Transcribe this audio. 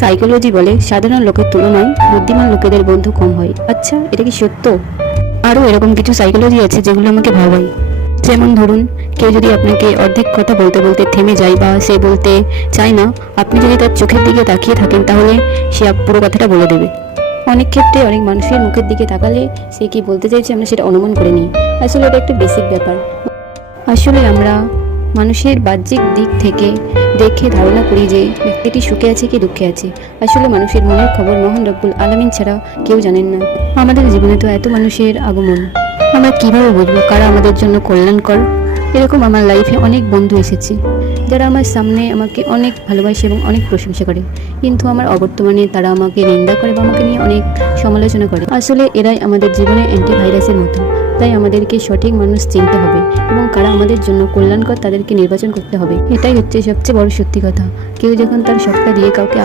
Psychology বলে সাধারণ লোকের তুলনায় বুদ্ধিমান লোকেদের বন্ধু কম হয়। আচ্ছা, এটা কি সত্য? আরও এরকম কিছু সাইকোলজি আছে যেগুলো আমাকে ভাবায়। যেমন ধরুন, কেউ যদি আপনাকে অর্ধেক কথা বলতে বলতে থেমে যায় বা সে বলতে চায় না, আপনি যদি তার চোখের দিকে তাকিয়ে থাকেন তাহলে সে পুরো কথাটা বলে দেবে। অনেক ক্ষেত্রে অনেক মানুষের মুখের দিকে তাকালে সে কি বলতে চাইছে আমরা সেটা অনুমান করে নিই। আসলে এটা একটা বেসিক ব্যাপার। আসলে আমরা মানুষের বাহ্যিক দিক থেকে দেখে ধারণা করি যে ব্যক্তিটি সুখে আছে কি দুঃখে আছে। আসলে মানুষের মনের খবর মহান রব্বুল আলামিন ছাড়া কেউ জানেন না। আমাদের জীবনে তো এত মানুষের আগমন, আমরা কিভাবে বুঝবো কারা আমাদের জন্য কল্যাণকর? এরকম আমার লাইফে অনেক বন্ধু এসেছে যারা আমার সামনে আমাকে অনেক ভালোবাসে এবং অনেক প্রশংসা করে, কিন্তু আমার অবর্তমানে তারা আমাকে নিন্দা করে বা আমাকে নিয়ে অনেক সমালোচনা করে। আসলে এরাই আমাদের জীবনে অ্যান্টিভাইরাসের মতো। তাই আমাদেরকে সঠিক মানুষ চিনতে হবে এবং কারা আমাদের জন্য কল্যাণকর তাদেরকে নির্বাচন করতে হবে। এটাই হচ্ছে সবচেয়ে বড় সত্যি কথা। কেউ যখন তার সবটা দিয়ে কাউকে